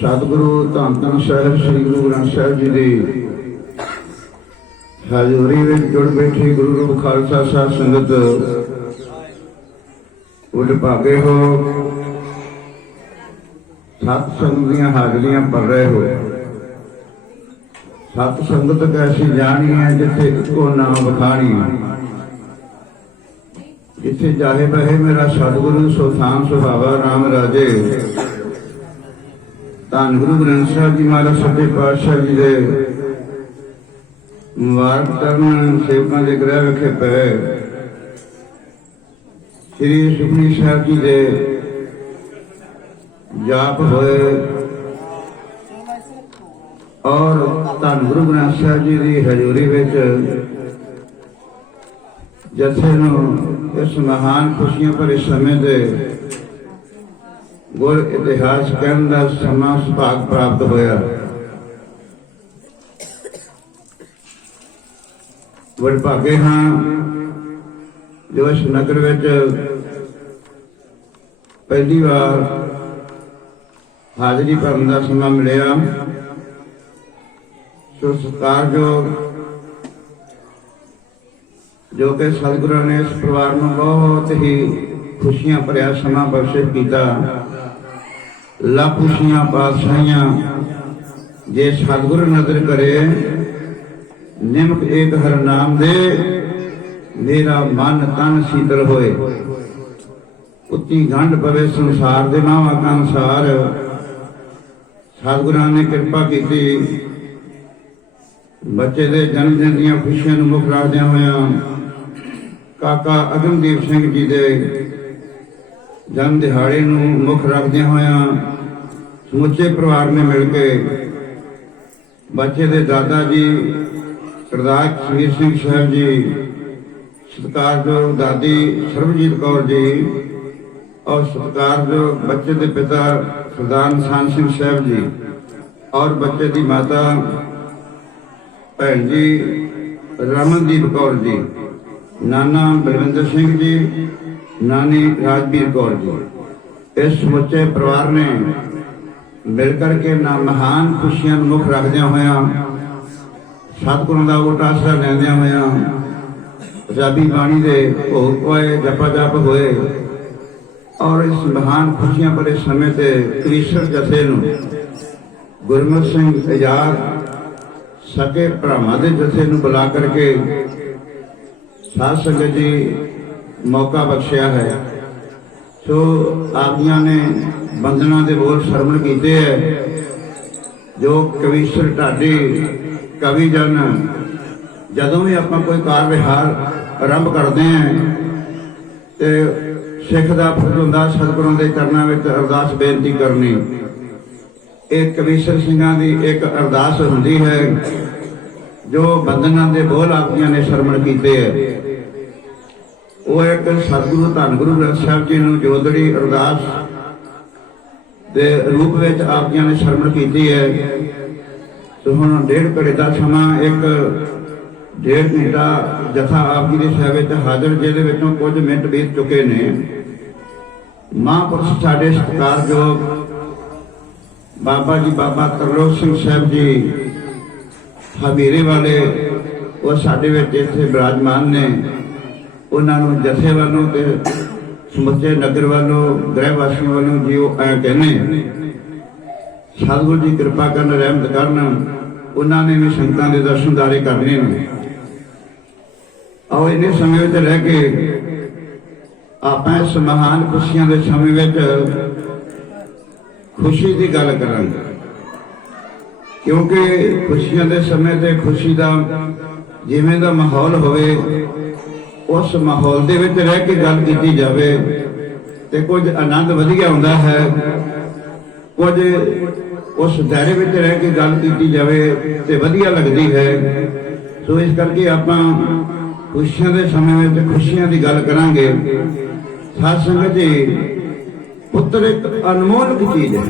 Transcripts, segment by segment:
सतगुरु धन धन साहिब श्री गुरु ग्रंथ साहिब जी की हजूरी में जुड़ बैठी गुरु रूप खालसा साध संगत उड भागे हो। सत संग दियां हाजरियां पढ़ रहे हो। सत संगत ऐसी जानी है जिथे इको नाम बखानी है। जिथे जाहे बहे मेरा सतगुरु सुल्तान सुहावा राम राजे। धन गुरु ग्रंथ साहिब जी महाराज सच्चे पातशाह जी दे मुबारक चरण सेवकां दे ग्रह विखे पे श्री सुखमनी साहिब जी दे जाप होए और धन गुरु ग्रंथ साहिब जी की हजूरी विच जथे नूं इस महान खुशियां भरे समय दे गुर इतिहास कहण दा समा सुभाग प्राप्त होया। वडभागे हाँ जो इस नगर विच पहली बार हाजरी भरन दा समा मिलिया। सो सत्कार जो कि सतगुरु ने इस परिवार में बहुत ही खुशियां भरिया समा बख्शिश किया। लख खुशियां पातशाहियां जे सतगुरु नजर करे निमक एक हर नाम दे मेरा मन तन शीतल होए। उतनी गंढ पवे संसार दे मावा का अनुसार सतगुरु ने कृपा की बच्चे दे जन्मदिन दीयां खुशियां नूं मुख रखदियां होइयां काका अगमदीप सिंह जी दे जन्म दिहाड़े नूं मुख रखदियां होइयां समुचे परिवार ने मिल के बच्चे दे दादा जी सरदार कश्मीर सिंह साहब जी, सत्कारयोग दादी सर्वजीत कौर जी और सत्कारयोग बच्चे के पिता सरदार निशान सिंह साहब जी और बच्चे की माता भैन जी रमनदीप कौर जी, नाना बलविंदर सिंह जी, नानी राजवीर कौर जी। इस समुचे परिवार ने मिलकर के ना महान खुशियां मुख रखदियां होया सतगुरु का वोट आसरा लैंदियां होया पंजाबी बाणी दे भोग पाए जपा जप होए और इस महान खुशियां भरे समय से कलीसर जथे नूं गुरमुख सिंह आजाद सके भरावां दे जथे नूं बुला करके साध संगत जी मौका बख्शिया है। सो आपियां ने बंदना दे बोल सरवण कीते है जो कवीश्वर ढाडी कवि जन जदों भी आपां कोई कार विहार आरंभ करते हैं तो सिख का फर्ज हुंदा सतगुरों के चरणों में अरदास बेनती करनी। एक कवीश्वर सिंघां दी एक अरदास हुंदी है जो बंदना दे बोल आपियां ने सरवण कीते है। वो एक सतगुरु धन गुरु ग्रंथ साहिब जी नूं जोदड़ी अरदास दे रूप में आपियां ने सरवण की है। तो हुण डेढ़ घड़े का समा एक डेढ़ घंटा जथा आप जी की सेवा हाजिर जिहदे विचों कुछ मिनट बीत चुके ने। महापुरुष साडे सत्कारयोग बाबा जी बाबा तरलोक सिंह साहब जी हबीरे वाले वो साडे विच इत्थे विराजमान ने। उन्होंने जथे वालों ते समुचे नगर वालों गृह वासियों वालों जी वो ऐ कहने सतगुरु जी कृपा करन रहमत करन उन्होंने भी संगतां दे दर्शन दारे करने और इन्हें समय में रह के आप इस महान खुशियां के समय में खुशी की गल करांगे क्योंकि खुशियां के समय ते खुशी का जिवें दा माहौल होवे उस माहौल दे विच रह के गल की जाए तो कुछ आनंद वधिया आउंदा है। कुछ उस दायरे में रह के गल की जाए तो वधिया लगती है। सो इस करके आपां खुशियां के समय में खुशियां की गल करांगे। साध संगत जी पुत्र एक अनमोलक चीज है।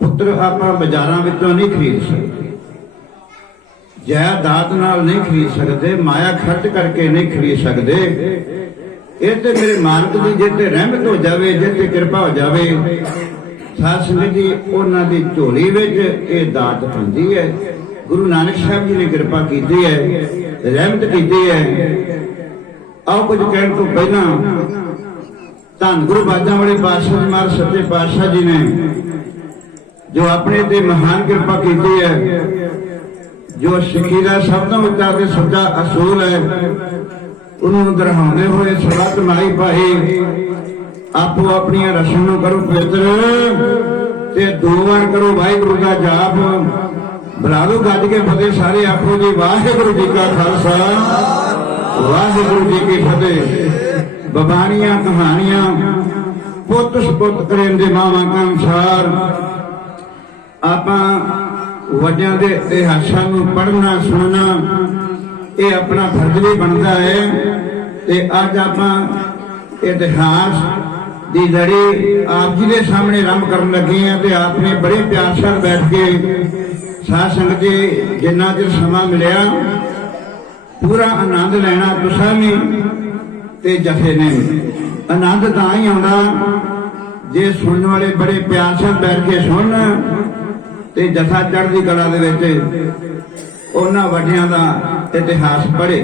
पुत्र आपां बाजारां विचों नहीं खरीद सकते, जायदाद नाल नहीं खरीद सकते, माया खर्च करके नहीं खरीद सकते। ये तो मेरे मालिक की जिते रहमत हो जाए, जिते कृपा हो जाए साध संगत जी उन्हां दी झोली विच ये दात हुंदी है। गुरु नानक साहब जी ने कृपा की है, रहमत की है। आओ कुछ कहने तो पहला धन गुरु बाजा वाले पातशाह महाराज सच्चे पातशाह जी ने जो अपने ते महान कृपा की है, जो सिक्खी का सब तो उच्चा ते सच्चा असूल है, उन्होंने दोहराते हुए सवत माई पाई आपो अपनी रस्म करो पवित्र ते 2 बार करो वाहिगुरू का जाप। बुला लो गज के फतेह सारे आखो जी वाहिगुरू जी का खालसा वाहिगुरू जी की फतेह। बबानियां कहानियां पुत सपुत करेंदे मावां का अनुसार आपां वड्डियां दे इतिहासां नूं पढ़ना सुनना ये अपना फर्ज भी बनता है। ते अज आपां इतिहास दी लड़ी आप जी के सामने आरंभ करन लगे हैं। ते आपने बड़े प्यार से बैठ के साध संगत जी जिन्ना चिर समा मिलिया पूरा आनंद लेना तुसां ने ते जथे ने। आनंद तां ही आउंदा जे सुनने वाले बड़े प्यार से बैठ के सुन ते जथा चढ़दी कला दे विच उन्हां वड्डियां दा इतिहास पढ़े।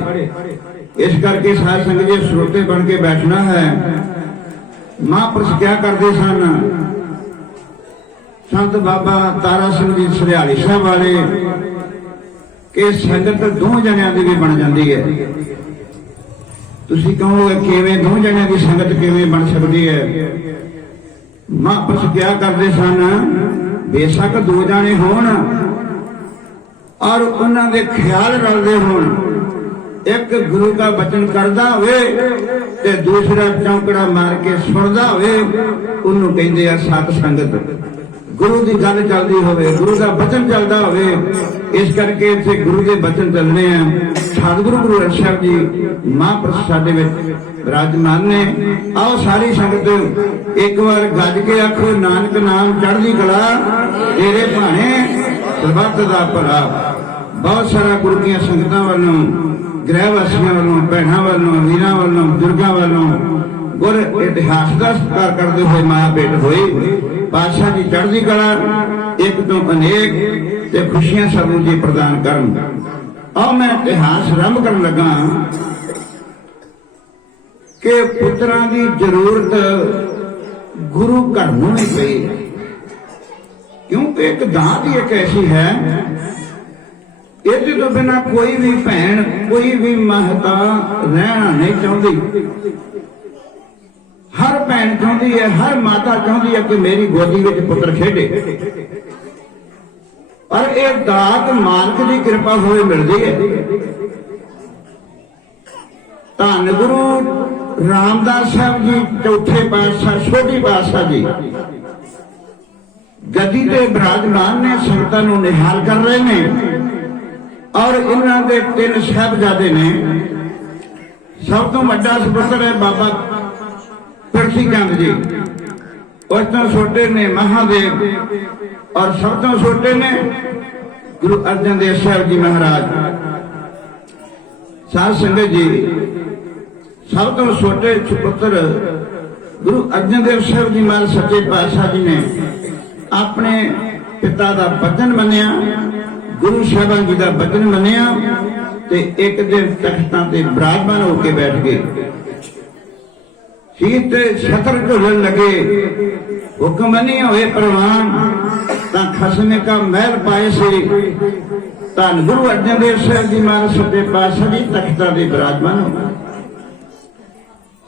इस करके साध संगत जी श्रोते बन के बैठना है। महापुरुष क्या करते सन, संत बाबा तारा सिंह जी सरियाली साहब वाले कि संगत 2 जणियां दी भी बन जाती है। तुसीं कहोगे किवें 2 जणियां दी संगत किवें बन सकती है। महापुरुष क्या करते सन, बेशक 2 जाने होण और उन्हां दे ख्याल रलदे होण, एक गुरु का वचन करदा होवे ते दूसरा चौंकड़ा मार के सुनदा होवे, उन्होंने कहंदे आ सत संगत। गुरु की गल चलती होवे, गुरु का वचन चलता होवे। इस करके इत्थे गुरु के वचन चलने हैं। सतगुरु गुरु ग्रंथ साहिब जी महापुरुष साडे विच विराजमान ने। आओ सारी संगत एक बार गज के आखो नानक नाम चढ़दी कला तेरे भाणे सरबत दा भला। बहुत सारा गुरु दी संगतां वालों गृह वासियों वालों भैणों वालों वीरां वालों बुजुर्गों वालों गुर इतिहास का सत्कार करते हुए माया भेंट हुई। पातशाह की चढ़दी कला एक तो अनेक ते खुशियां सबनूं जी प्रदान करन। आओ मैं इतिहास आरंभ करन लगा कि पुत्रां की जरूरत गुरु घर नूं ही पई, क्योंकि एक दात ही एक ऐसी है इसके तो बिना कोई भी भैन कोई भी महता रहना नहीं चाहती। हर भैन चाहती है, हर माता चाहती है कि मेरी गोदी में पुत्र खेडे। पर यह दात मालक की कृपा होए मिलती है। धन गुरु रामदास साहब जी चौथे पातशाह छोटी पातशाह जी गद्दी ते विराजमान ने, संगतां नूं निहाल कर रहे हैं। और इन्हां दे 3 साहिबजादे ने। सब तो वड्डा सुपुत्र है बाबा पिरसी चंद जी, उस तो छोटे ने महादेव और सब तो छोटे ने गुरु अर्जन देव साहब जी महाराज। साध संगत जी सब तो छोटे सुपुत्र गुरु अर्जन देव साहब जी महाराज सच्चे पातशाह जी ने अपने पिता का वचन मनिया, गुरु साहबान जी का वचन मनिया ते एक दिन तख्तां ते विराजमान होके बैठ गए। सीत छतर झुलन लगे, हुक्म नहीं हुए प्रवान तां खसमे का महल पाए से। धन गुरु अर्जन देव साहब जी महाराज सच्चे पातशाह जी तख्तां ते विराजमान हो गए।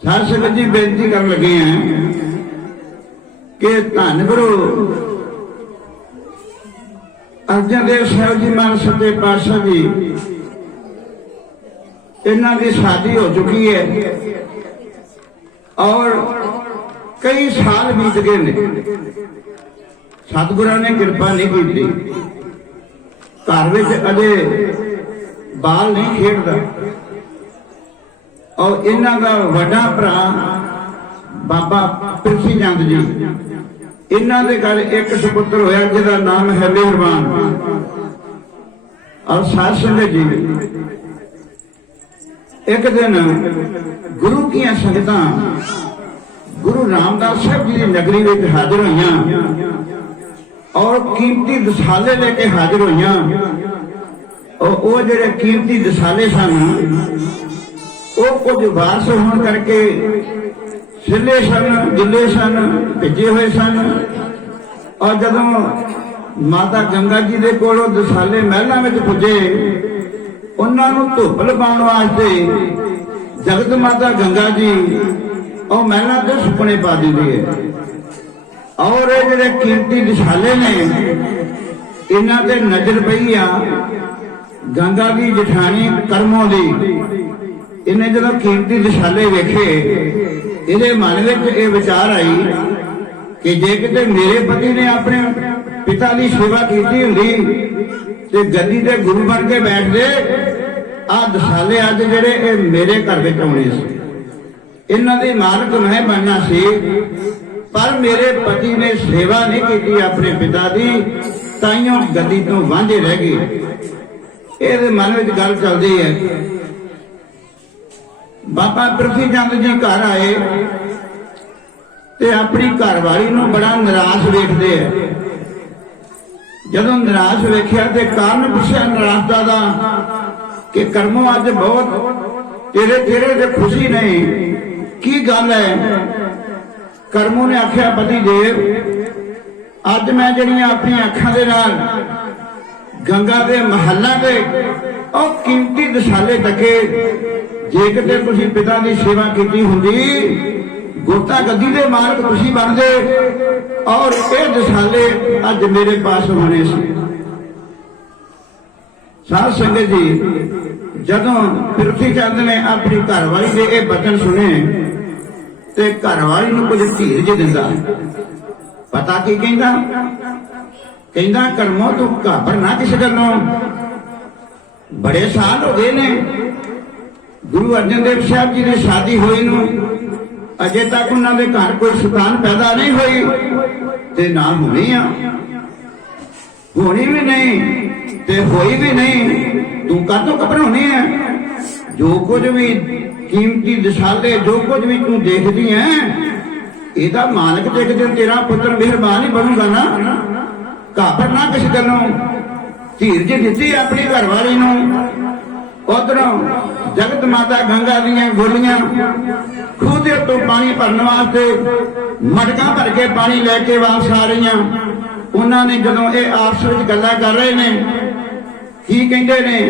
साध संगत जी बेनती कर लगे हैं कि धन गुरु अर्जन देव साहब जी महाराज सच्चे पातशाह जी इन्हां की शादी हो चुकी है और कई साल बीत गए ने। सतगुरां ने कृपा नहीं की, घर विच अजे बाल नहीं खेडदा और इन्हां दा वड्डा भरा बाबा पिरसी चंद जी, इन्हां दे घर एक सुपुत्र होया जिहदा नाम है मेहरबान। और साध संगत जी एक दिन गुरु की संगतां गुरु रामदास साहब जी की नगरी में हाजिर हुई। और कीमती दसाले लेके हाजिर होइयां। ਉਹ ਜਿਹੜੇ ਕੀਮਤੀ ਦਸਾਲੇ ਸਨ ਉਹ ਕੁਝ ਵਾਰਸ ਹੋਣ ਕਰਕੇ ਸਿੱਲੇ ਸਨ, ਗਿੱਲੇ ਸਨ, ਭਿੱਜੇ ਹੋਏ ਸਨ। ਔਰ ਜਦੋਂ ਮਾਤਾ ਗੰਗਾ ਜੀ ਦੇ ਕੋਲ ਉਹ ਦਸਾਲੇ ਮਹਿਲਾਂ ਵਿੱਚ ਪੁੱਜੇ, ਉਹਨਾਂ ਨੂੰ ਧੁੱਪ ਲਗਾਉਣ ਵਾਸਤੇ ਜਗਤ ਮਾਤਾ ਗੰਗਾ ਜੀ ਉਹ ਮਹਿਲਾਂ ਤੇ ਸੁੱਕਣੇ ਪਾ ਦਿੰਦੀ ਹੈ। ਔਰ ਇਹ ਜਿਹੜੇ ਕੀਮਤੀ ਦਸਾਲੇ ਨੇ ਇਹਨਾਂ ਤੇ ਨਜ਼ਰ ਪਈ ਆ ਗੰਗਾ ਦੀ ਜਠਾਣੀ ਕਰਮੋਂ ਦੀ। ਇਹਨੇ ਜਦੋਂ ਕੀਮਤੀ ਦਸਾਲੇ ਵੇਖੇ, ਇਹਦੇ ਮਨ ਵਿੱਚ ਇਹ ਵਿਚਾਰ ਆਈ ਕਿ ਜੇ ਕਿਤੇ ਮੇਰੇ ਪਤੀ ਨੇ ਆਪਣੇ ਪਿਤਾ ਦੀ ਸੇਵਾ ਕੀਤੀ ਹੁੰਦੀ ਤੇ ਗੱਦੀ ਦੇ ਗੁਰੂ ਬਣ ਕੇ ਬੈਠਦੇ, ਆਹ ਦਸਾਲੇ ਅੱਜ ਜਿਹੜੇ ਇਹ ਮੇਰੇ ਘਰ ਵਿੱਚ ਆਉਣੇ ਸੀ, ਇਹਨਾਂ ਦੇ ਮਾਲਕ ਮੈਂ ਬਣਨਾ ਸੀ। ਪਰ ਮੇਰੇ ਪਤੀ ਨੇ ਸੇਵਾ ਨਹੀਂ ਕੀਤੀ ਆਪਣੇ ਪਿਤਾ ਦੀ, ਤਾਈਓਂ ਗੱਦੀ ਤੋਂ ਵਾਂਝੇ ਰਹਿ ਗਏ। ਇਹਦੇ ਮਨ ਵਿੱਚ ਗੱਲ ਚੱਲਦੀ ਹੈ। ਬਾਬਾ ਪ੍ਰਿਥੀ ਚੰਦ ਜੀ ਘਰ ਆਏ ਤੇ ਆਪਣੀ ਘਰਵਾਲੀ ਨੂੰ ਬੜਾ ਨਿਰਾਸ਼ ਵੇਖਦੇ ਆ। ਜਦੋਂ ਨਿਰਾਸ਼ ਵੇਖਿਆ ਤੇ ਕਾਰਨ ਪੁੱਛਿਆ ਨਿਰਾਸ਼ਤਾ ਦਾ ਕਿ ਕਰਮੋਂ ਅੱਜ ਬਹੁਤ ਤੇਰੇ ਤੇ ਖੁਸ਼ੀ ਨਹੀਂ, ਕੀ ਗੱਲ ਹੈ? ਕਰਮੋਂ ਨੇ ਆਖਿਆ, ਪਤੀ ਦੇਵ, ਅੱਜ ਮੈਂ ਜਿਹੜੀਆਂ ਆਪਣੀਆਂ ਅੱਖਾਂ ਦੇ ਨਾਲ ਗੰਗਾ ਦੇ ਮਹੱਲਾਂ ਦੇ ਉਹ ਕੀਮਤੀ ਦਸਾਲੇ ਤੱਕੇ, ਜੇ ਕਿਤੇ ਤੁਸੀਂ ਪਿਤਾ ਦੀ ਸੇਵਾ ਕੀਤੀ ਹੁੰਦੀ, ਗੋਤਾ ਗੱਦੀ ਦੇ ਮਾਲਕ ਤੁਸੀਂ ਬਣਦੇ ਔਰ ਇਹ ਦਸਾਲੇ ਅੱਜ ਮੇਰੇ ਪਾਸ ਹੋਣੇ ਸੀ। ਸਾਧ ਸੰਗਤ ਜੀ, ਜਦੋਂ ਪ੍ਰਿਥੀ ਚੰਦ ਨੇ ਆਪਣੀ ਘਰਵਾਲੀ ਦੇ ਇਹ ਬਚਨ ਸੁਣੇ ਤੇ ਘਰਵਾਲੀ ਨੂੰ ਕੁਝ ਧੀਰਜ ਦਿੰਦਾ। ਪਤਾ ਕੀ ਕਹਿੰਦਾ? ਕਹਿੰਦਾ, ਕਰਮੋਂ ਤੂੰ ਘਾਬਰ ਨਾ ਕਿਸੇ ਗੱਲੋਂ। ਬੜੇ ਸਾਲ ਹੋ ਗਏ ਨੇ ਗੁਰੂ ਅਰਜਨ ਦੇਵ ਸਾਹਿਬ ਜੀ ਦੀ ਸ਼ਾਦੀ ਹੋਈ ਨੂੰ, ਅਜੇ ਤੱਕ ਉਹਨਾਂ ਦੇ ਘਰ ਕੋਈ ਸੰਤਾਨ ਪੈਦਾ ਨਹੀਂ ਹੋਈ ਤੇ ਨਾ ਹੋਣੀ ਆ, ਹੋਣੀ ਵੀ ਨਹੀਂ ਤੇ ਹੋਈ ਵੀ ਨਹੀਂ। ਤੂੰ ਕਾਹਤੋਂ ਘਬਰਾਉਣੀ ਹੈ? ਜੋ ਕੁਝ ਵੀ ਕੀਮਤੀ ਦਸਾਲੇ, ਜੋ ਕੁਝ ਵੀ ਤੂੰ ਦੇਖਦੀ ਹੈ, ਇਹਦਾ ਮਾਲਕ ਤੇ ਇੱਕ ਦਿਨ ਤੇਰਾ ਪੁੱਤਰ ਮਿਹਰਬਾਨ ਹੀ ਬਣੂਗਾ ਨਾ। ਘਾਬਰ ਨਾ ਕਿਸੇ ਗੱਲੋਂ। ਧੀਰਜ ਦਿੱਤੀ ਆਪਣੀ ਘਰਵਾਲੀ ਨੂੰ। ਉਧਰੋਂ ਜਗਤ ਮਾਤਾ ਗੰਗਾ ਦੀਆਂ ਗੋਲੀਆਂ ਖੂਹ ਦੇ ਉੱਤੋਂ ਪਾਣੀ ਭਰਨ ਵਾਸਤੇ ਮਟਕਾਂ ਭਰ ਕੇ ਪਾਣੀ ਲੈ ਕੇ ਵਾਪਸ ਆ ਰਹੀਆਂ। ਉਹਨਾਂ ਨੇ ਜਦੋਂ ਇਹ ਆਪਸ ਵਿੱਚ ਗੱਲਾਂ ਕਰ ਰਹੇ ਨੇ, ਕੀ ਕਹਿੰਦੇ ਨੇ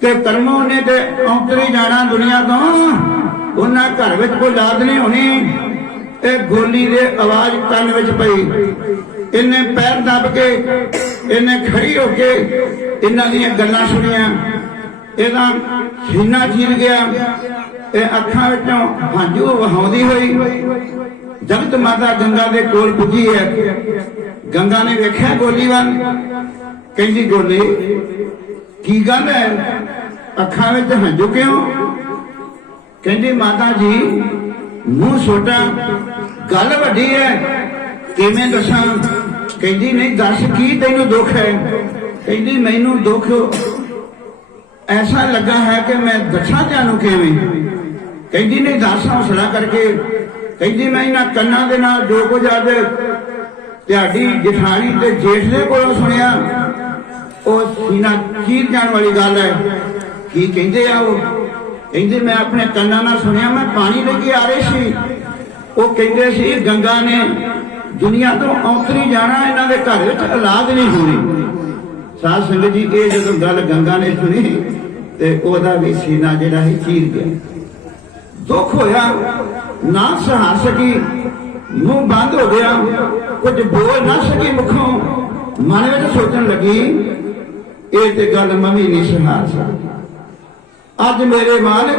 ਕਿ ਕਰਮੋਂ ਨੇ ਤੇ ਔਂਤਰੀ ਜਾਣਾ ਦੁਨੀਆ ਤੋਂ, ਉਹਨਾਂ ਘਰ ਵਿੱਚ ਕੋਈ ਲਾਦ ਨਹੀਂ ਹੋਣੀ। ਇਹ ਗੋਲੀ ਦੇ ਆਵਾਜ਼ ਕੰਨ ਵਿੱਚ ਪਈ। ਇਹਨੇ ਪੈਰ ਦੱਬ ਕੇ, ਇਹਨੇ ਖੜੀ ਹੋ ਕੇ ਇਹਨਾਂ ਦੀਆਂ ਗੱਲਾਂ ਸੁਣੀਆਂ। ਇਹਦਾ ਸੀਨਾ ਚੀਰ ਗਿਆ। ਇਹ ਅੱਖਾਂ ਵਿੱਚੋਂ ਹੰਝੂ ਵਹਾਉਂਦੀ ਹੋਈ ਜਗਤ ਮਾਤਾ ਗੰਗਾ ਦੇ ਕੋਲ ਪੁੱਜੀ ਹੈ। ਗੰਗਾ ਨੇ ਵੇਖਿਆ ਗੋਲੀ ਵੱਲ, ਕਹਿੰਦੀ, ਗੋਲੀ ਕੀ ਗੱਲ ਹੈ? ਅੱਖਾਂ ਵਿੱਚ ਹੰਝੂ ਕਿਉਂ? ਕਹਿੰਦੀ, ਮਾਤਾ ਜੀ ਮੂੰਹ ਛੋਟਾ, ਗੱਲ ਵੱਡੀ ਹੈ, ਕਿਵੇਂ ਦੱਸਾਂ? ਕਹਿੰਦੀ, ਨਹੀਂ ਦੱਸ, ਕੀ ਤੈਨੂੰ ਦੁੱਖ ਹੈ? ਕਹਿੰਦੀ, ਮੈਨੂੰ ਦੁੱਖ ਐਸਾ ਲੱਗਾ ਹੈ ਕਿ ਮੈਂ ਦੱਸਾਂ ਤੁਹਾਨੂੰ ਕਿਵੇਂ। ਕਹਿੰਦੀ, ਨਹੀਂ ਦੱਸ ਹੌਸਲਾ ਕਰਕੇ। ਕਹਿੰਦੀ, ਮੈਂ ਇਹਨਾਂ ਕੰਨਾਂ ਦੇ ਨਾਲ ਜੋ ਕੁਝ ਅੱਜ ਤੁਹਾਡੀ ਜਠਾਣੀ ਤੇ ਜੇਠ ਦੇ ਕੋਲੋਂ ਸੁਣਿਆ, ਉਹ ਸੀਨਾ ਚੀਰ ਜਾਣ ਵਾਲੀ ਗੱਲ ਹੈ। ਕੀ ਕਹਿੰਦੇ ਆ ਉਹ? ਕਹਿੰਦੇ, ਮੈਂ ਆਪਣੇ ਕੰਨਾਂ ਨਾਲ ਸੁਣਿਆ, ਮੈਂ ਪਾਣੀ ਲੈ ਕੇ ਆ ਰਹੀ ਸੀ। ਉਹ ਕਹਿੰਦੇ ਸੀ ਗੰਗਾ ਨੇ ਦੁਨੀਆ ਤੋਂ ਔਂਤਰੀ ਜਾਣਾ, ਇਹਨਾਂ ਦੇ ਘਰ ਵਿੱਚ ਔਲਾਦ ਨਹੀਂ ਹੋਣੀ। ਸਾਧ ਸੰਗਤ ਜੀ, ਇਹ ਜਦੋਂ ਗੱਲ ਗੰਗਾ ਨੇ ਸੁਣੀ ਤੇ ਉਹਦਾ ਵੀ ਸੀਨਾ ਜਿਹੜਾ ਹੀ ਚੀਰ ਗਿਆ। ਦੁੱਖ ਹੋਇਆ, ਨਾ ਸਹਾ ਸਕੀ, ਮੂੰਹ ਬੰਦ ਹੋ ਗਿਆ, ਕੁਝ ਬੋਲ ਨਾ ਸਕੀ ਮੁਖੋਂ। ਮਨ ਵਿੱਚ ਸੋਚਣ ਲੱਗੀ, ਇਹ ਤੇ ਗੱਲ ਮੈਂ ਵੀ ਨਹੀਂ ਸਹਾ ਸਕਦੀ। ਅੱਜ ਮੇਰੇ ਮਾਲਕ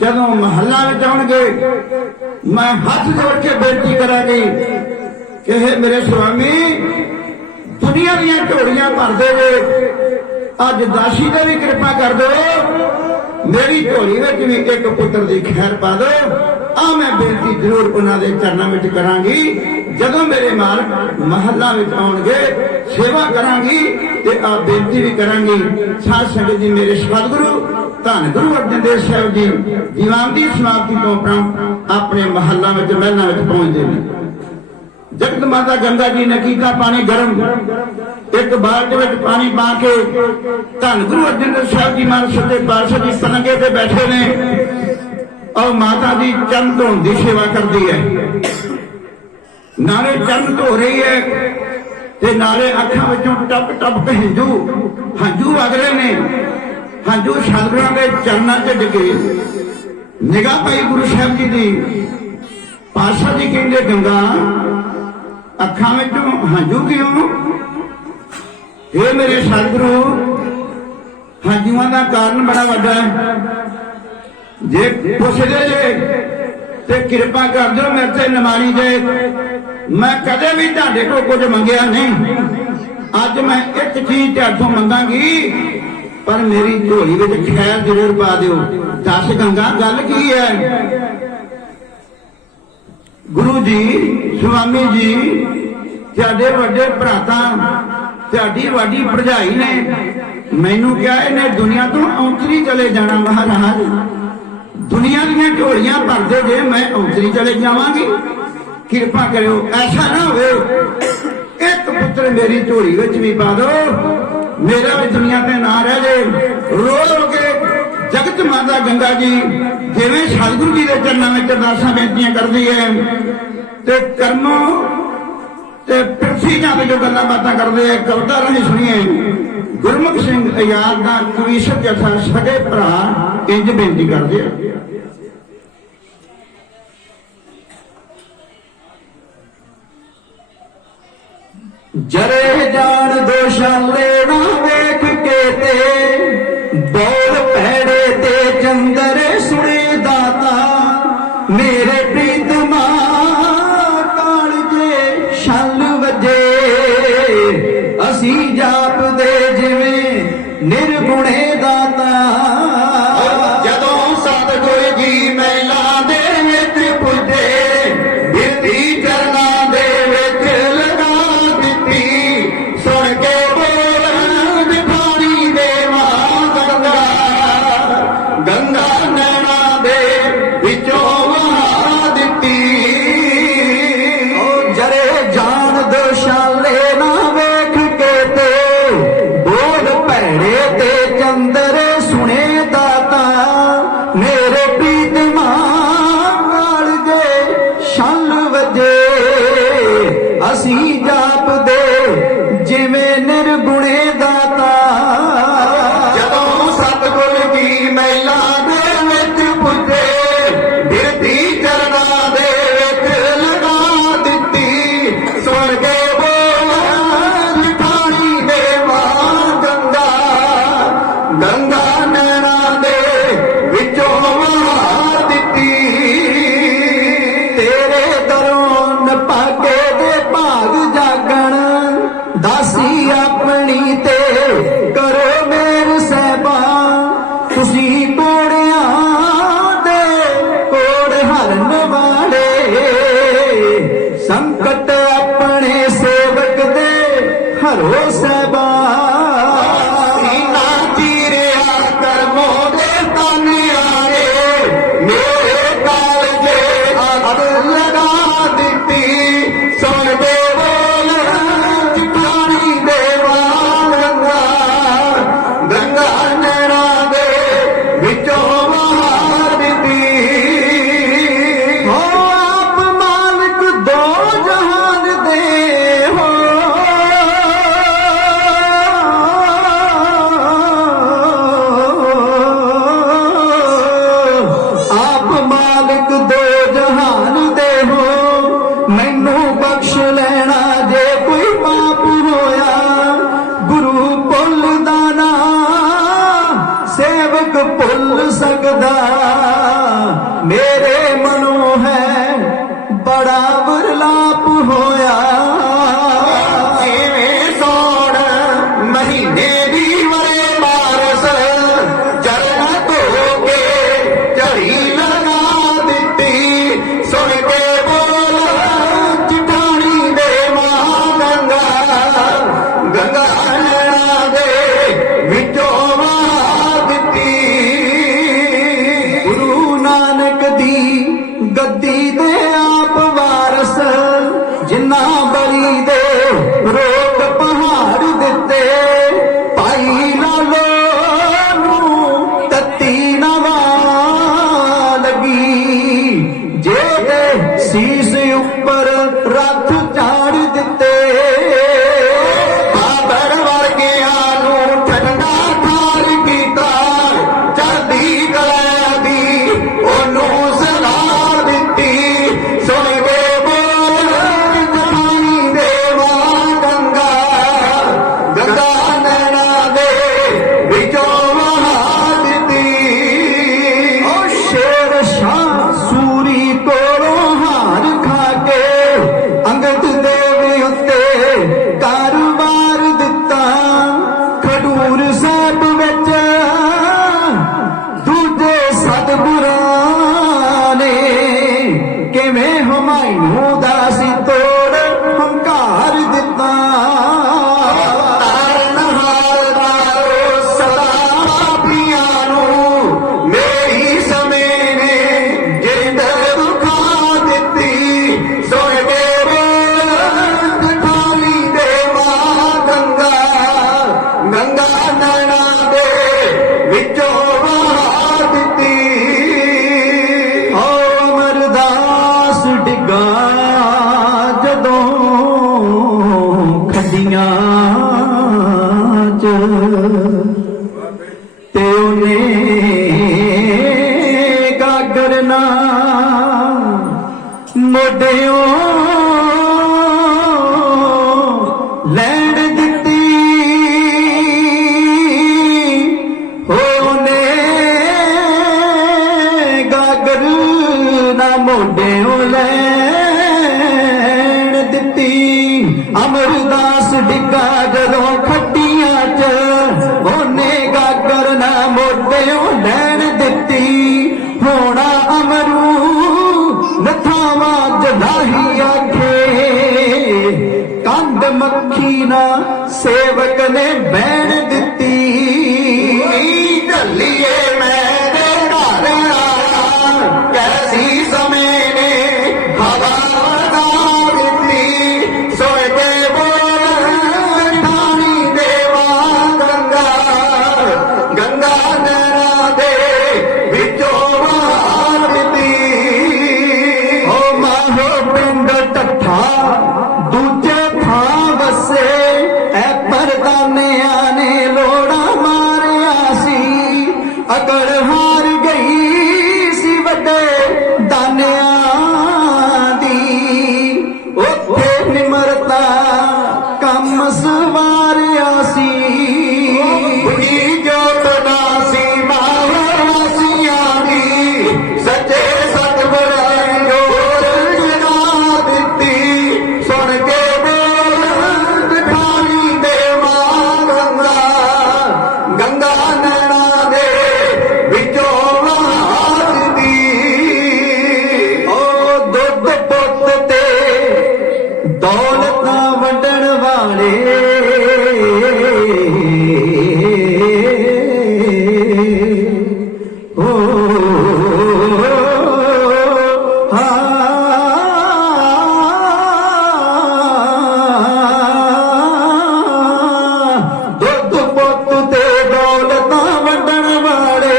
ਜਦੋਂ ਮਹੱਲਾ ਵਿੱਚ ਆਉਣਗੇ, ਮੈਂ ਹੱਥ ਜੋੜ ਕੇ ਬੇਨਤੀ ਕਰਾਂਗੀ ਕਿ हे ਮੇਰੇ ਸੁਆਮੀ, ਦੁਨੀਆ ਦੀਆਂ ਝੋਲੀਆਂ ਭਰਦੇ ਵੇ, ਅੱਜ ਦਾਸੀ ਤੇ ਵੀ ਕਿਰਪਾ ਕਰ ਦਿਓ, ਮੇਰੀ ਝੋਲੀ ਵਿੱਚ ਵੀ ਇੱਕ ਪੁੱਤਰ ਦੀ ਖੈਰ ਪਾ ਦਿਓ। ਆ ਮੈਂ ਬੇਨਤੀ ਜ਼ਰੂਰ ਉਹਨਾਂ ਦੇ ਚਰਨਾਂ ਵਿੱਚ ਕਰਾਂਗੀ। ਜਦੋਂ ਮੇਰੇ ਮਾਲਕ ਮਹੱਲਾ ਵਿੱਚ ਆਉਣਗੇ, ਸੇਵਾ ਕਰਾਂਗੀ ਤੇ ਆ ਬੇਨਤੀ ਵੀ ਕਰਾਂਗੀ। ਸਾਧ ਸੰਗਤ ਜੀ, ਮੇਰੇ ਸਤਿਗੁਰੂ ਧੰਨ ਗੁਰੂ ਅਰਜਨ ਦੇਵ ਸਾਹਿਬ ਜੀ ਜੀਵਨ ਦੀ ਸਮਾਪਤੀ ਤੋਂ ਉਪਰੰਤ ਆਪਣੇ ਮਹੱਲਾ ਵਿੱਚ ਮਹਿਲਾਂ ਵਿੱਚ ਪਹੁੰਚਦੇ ਨੇ। जगत माता गंगा जी ने किया पानी गर्म, एक बाल्टी में पानी पा के धन गुरु अर्जन देव साहब जी महाराज सच्चे पातशाह जी पलंगे पे बैठे ने और माता दी चरण धोने की सेवा करती है। नाले चरण धो रही है ते नाले अखां विचों टप टप के हंझू वग रहे ने। हंझू सतगुरां दे चरनां च डिगे। निगाह पाई गुरु साहब जी दी। पातशाह जी कहंदे गंगा अखां विचों हंझू क्यों? ये मेरे सतगुरु हंझूआं दा कारण बड़ा वड्डा है। जे पुछदे जे ते किरपा कर दो मेरे ते निमाणी जे। मैं कदे भी तुहाडे कोल कुछ मंगिया नहीं। अज मैं एक चीज तुहाडों मंगांगी पर मेरी झोली विच खैर जरूर पा दिओ। दस गंगा गल की है? गुरु जी स्वामी जी तुहाडे वड्डे भराता तुहाडी वड्डी भरजाई ने मैनू क्या इन्हें दुनिया तो औंतरी चले जाना। महाराज दुनिया दी झोलियां भरदे जे मैं औंतरी चले जावांगी। किरपा करो ऐसा ना हो एक पुत्र मेरी झोली विच भी पा दो मेरा भी दुनिया ते ना रह जाए। रो रो के जगत माता गंगा जी जिवें सतगुरु जी के चरणों में अरदासां बेनतियां करदी है ते कर्मों ते पृथ्वी जाते जो गल्लां बातां करदे है। कविता राही सुनिए गुरमुख सिंह आजाद दा कवीशर जथा सगे भरा इंज बेनती करदे है। जरे जान दोशाले ना वेख के ते बोल पैड़े ते चंदर सुने दाता मेरे प्रीतमा कालजे छल वजे असी जाप दे जिवें निर्गुणे दाता। जदों सतगुरु जी मैला दे विच पुजे बिरती चरना दे विच लगा दिती सुन के बोल पानी देवा गंगा गंगा नैना दे विचों वहा दिती। ओ जरे जान दोशाले ना वेख के ते बोल पैड़े ते चंदर सुने दाता मेरे प्रीतमा कालजे छल वजे असी जाप दे जिवें निर्गुणे दाता। जदों सतगुरु जी मैला दे विच पुजे बिरती चरना दे विच लगा दिती सुन के बोल पानी देवा गंगा गंगा नैना दे विचों वहा दिती। तेरे दरों नपाके दे भाग जागण दासी आप ਹੱਡੀਆਂ ਚ ਤੇ ਉਹਨੇ ਗਾਗਰ ਨਾ ਮੋਢਿਓਂ ਲੈਣ ਦਿੱਤੀ ਉਹਨੇ ਗਾਗਰ ਨਾ ਮੋਢਿਓਂ ਲੈਣ ਦਿੱਤੀ ਅਮਰਦਾਸ ਡਿੱਗਾ ਜਦੋਂ ਖੱਟੀਆਂ ਚ ਉਹਨੇ ਗਾਗਰ ਨਾ ਮੋਢਿਓਂ ਲੈਣ ਦਿੱਤੀ ਹੋਣਾ ਅਮਰੂ ਨਥਾਵਾਂ ਜਦਾਹੀ ਆਖੇ ਕੰਡ ਮੱਖੀ ਨਾ ਸੇਵਕ ਨੇ ਬਹਿਣ ਦਿੱਤੀ ਢੱਲੀਏ ਮੇਰੇ ਘਰ ਆਇਆ ਕੈਸੀ ਸਮੇਂ ਨੇ ਹਵਾ ਦਾ ਦਿੱਤੀ ਸੋਏ ਦੇ ਬੋਲ ਠਾਣੀ ਦੇਵਾ ਗੰਗਾ ਗੰਗਾ ਨੈਣਾ ਦੇ ਵਿੱਚੋਂ ਵਾਰ ਦਿੱਤੀ ਓ ਮਾਹੋ ਪਿੰਡ ਟੱਠਾ ਦੂਜੇ ਥਾਂ ਵਸੇ ਐ ਪਰਦਾਨਿਆਂ ਨੇ ਲੋੜਾ ਮਾਰਿਆ ਸੀ ਅਕਲ ਹਾਰ ਗਈ ਸੀ ਵੱਡੇ ਦਾਨਿਆਂ ਦੀ ਉੱਥੇ ਨਿਮਰਤਾ ਕੰਮ ਸਵਾਰਿਆ ਸੀ ਬੁਝੀ ਜੋਤ ਨਾ ਸੀ ਮਾਵਾਸੀਆਂ ਦੀ ਸੱਚੇ ਸਤਿਗੁਰਾਂ ਜੋਤ ਜਨਾ ਦਿੱਤੀ ਸੁਣ ਕੇ ਬੋਲ ਠਾਣੀ ਦੇਵਾ ਗੰਗਾ ਗੰਗਾ ਨੈਣਾ ਦੇ ਵਿੱਚੋਂ ਵਾਰ ਦਿੱਤੀ ਓ ਦੁੱਧ ਪੁੱਤ ਤੇ ਦੌਲਤਾਂ ਵੰਡਣ ਵਾਲੇ ਓ ਦੁੱਧ ਪੁੱਤ ਤੇ ਦੌਲਤਾਂ ਵੰਡਣ ਵਾਲੇ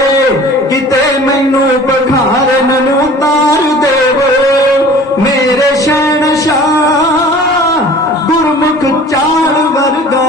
ਕਿਤੇ ਮੈਨੂੰ ਪਖਾਰਨ ਨੂੰ ਤਾਰ ਦੇਵੋ ਮੇਰੇ ਸ਼ਹਿਨਸ਼ਾਹ ਗੁਰਮੁਖ ਚਾਲ ਵਰਗਾ